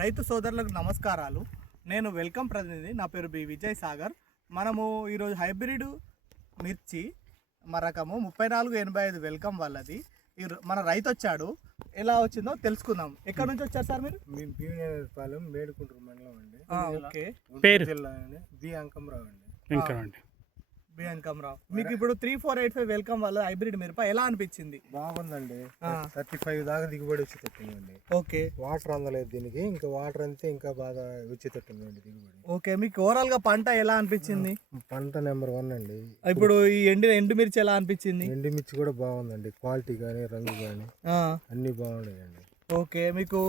రైతు సోదరులకు నమస్కారాలు. నేను వెల్కమ్ ప్రతినిధి, నా పేరు బి విజయ్ సాగర్. మనము ఈరోజు హైబ్రిడ్ మిర్చి రకము 3485 వెల్కమ్ వాళ్ళది. మన రైతు వచ్చాడు, ఎలా వచ్చిందో తెలుసుకుందాం. ఎక్కడి నుంచి వచ్చారు సార్ మీరు? మేము భీమపాలెం మేడుకుంటూరు మండలం అండి. ఓకే, పేరు జిల్లా అండి, బి అంకంరావు అండి. బిఎన్కమ్రావు. మీకు ఇప్పుడు 3485 వెల్కమ్ వల్ల హైబ్రిడ్ మిరప ఎలా అనిపించింది? బాగుందండి. 35 దాకా దిగుబడి వచ్చేటట్టుందండి. ఓకే, వాటర్ అందలేదు దీనికి, ఇంకా వాటర్ అంతే ఇంకా బాగా వచ్చేటట్టుందండి దిగుబడి. ఓకే, మీకు ఓవరాల్ గా పంట ఎలా అనిపించింది? పంట నెంబర్ 1 అండి. ఇప్పుడు ఈ ఎండుమిర్చి ఎలా అనిపించింది? ఎండుమిర్చి కూడా బాగుందండి, క్వాలిటీ కానీ రంగు కానీ అన్ని బాగున్నాయండి. ఓకే, మీకు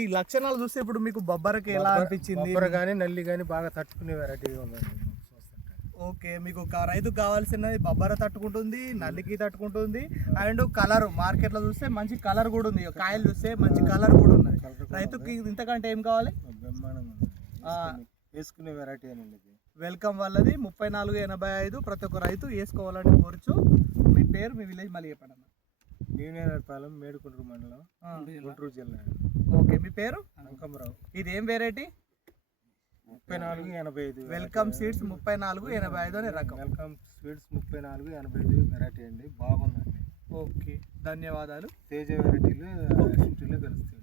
ఈ లక్షణాలు చూస్తే ఇప్పుడు మీకు బొబ్బరకి ఎలా అనిపించింది? బొబ్బర కానీ నల్లి కానీ బాగా తట్టుకునే వెరైటీగా ఉందండి. ఓకే, మీకు రైతుకు కావాల్సినది బొబ్బర తట్టుకుంటుంది, నల్లికి తట్టుకుంటుంది, అండ్ కలర్ మార్కెట్లో చూస్తే మంచి కలర్ కూడా ఉంది. కాయలు చూస్తే మంచి కలర్ కూడా ఉన్నది. రైతుకి ఇంతకంటే ఏం కావాలి? వేసుకునే వెరైటీ అండి. వెల్కమ్ వాళ్ళది 3485 ప్రతి ఒక్క రైతు వేసుకోవాలని కోరుచు. మీ పేరు, మీ విలేజ్ మళ్ళీ చెప్పండి అన్న. భీమపాలెం మేడుకుంటూరు మండలం, గుంటూరు జిల్లా. ఓకే, మీ పేరు? అంకంరావు. ఇది ఏం వెరైటీ? 3485 వెల్కమ్ సీడ్స్ 3485 అనే రకం. వెల్కమ్ సీడ్స్ 3485 వెరైటీ అండి, బాగుందండి. ఓకే, ధన్యవాదాలు. తేజ వెరైటీలు కలుస్తాయి.